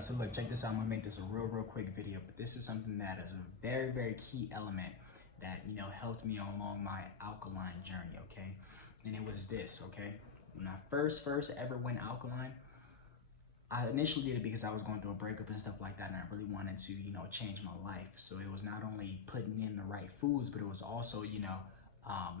So look, check this out. I'm gonna make this a real quick video, but this is something that is a very key element that, helped me along my alkaline journey, okay? And it was this, okay? When I first ever went alkaline, I initially did it because I was going through a breakup and stuff like that, and I really wanted to, change my life. So it was not only putting in the right foods, but it was also,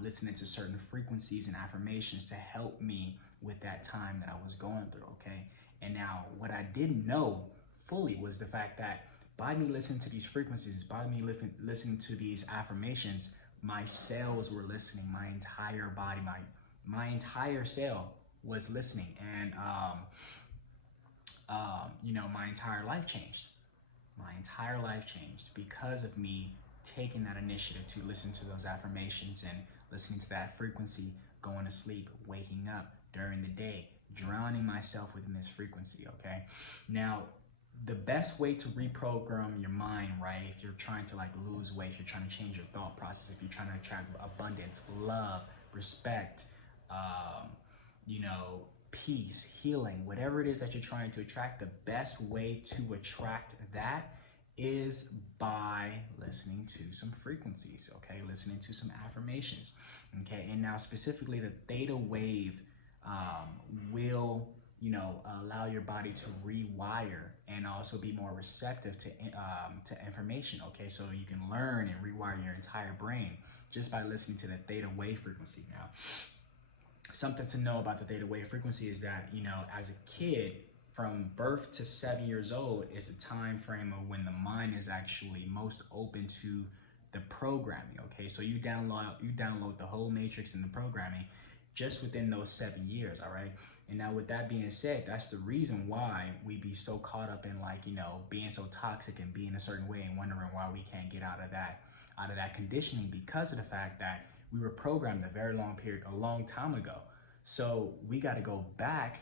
listening to certain frequencies and affirmations to help me with that time that I was going through, okay? And now what I didn't know fully was the fact that by me listening to these frequencies, by me listening to these affirmations, my cells were listening, my entire body, my entire cell was listening, and my entire life changed. My entire life changed because of me taking that initiative to listen to those affirmations and listening to that frequency, going to sleep, waking up during the day, drowning myself within this frequency, okay? Now, the best way to reprogram your mind, right, if you're trying to lose weight, if you're trying to change your thought process, if you're trying to attract abundance, love, respect, peace, healing, whatever it is that you're trying to attract, the best way to attract that is by listening to some frequencies, okay? Listening to some affirmations, okay? And now specifically the theta wave will, allow your body to rewire and also be more receptive to information, okay? So you can learn and rewire your entire brain just by listening to the theta wave frequency. Now, something to know about the theta wave frequency is that, as a kid, from birth to 7 years old is a time frame of when the mind is actually most open to the programming, okay? So you download the whole matrix and the programming just within those 7 years, all right? And now with that being said, that's the reason why we be so caught up in being so toxic and being a certain way and wondering why we can't get out of that conditioning, because of the fact that we were programmed a long time ago. So we got to go back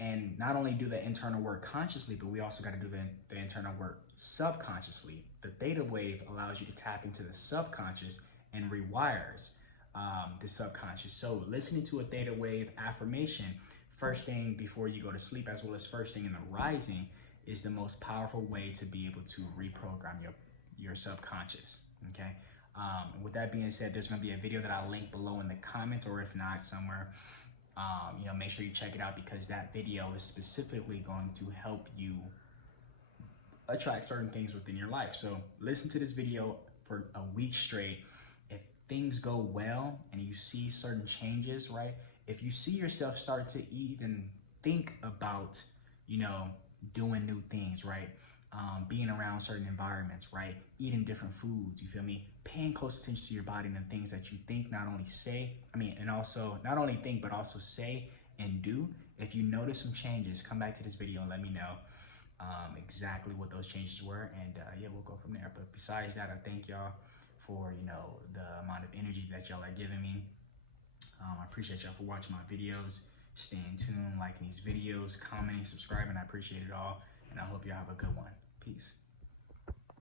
and not only do the internal work consciously, but we also got to do the internal work subconsciously. The theta wave allows you to tap into the subconscious and rewires the subconscious. So listening to a theta wave affirmation first thing before you go to sleep, as well as first thing in the rising, is the most powerful way to be able to reprogram your subconscious, okay? With that being said, there's going to be a video that I'll link below in the comments, or if not, somewhere. Make sure you check it out, because that video is specifically going to help you attract certain things within your life. So listen to this video for a week straight. If things go well and you see certain changes, right? If you see yourself start to even think about, doing new things, right? Being around certain environments, right? Eating different foods, you feel me? Paying close attention to your body and the things that you think, not only think, but also say and do. If you notice some changes, come back to this video and let me know exactly what those changes were. And we'll go from there. But besides that, I thank y'all for, the amount of energy that y'all are giving me. I appreciate y'all for watching my videos. Staying tuned, liking these videos, commenting, subscribing. I appreciate it all. And I hope y'all have a good one. Peace.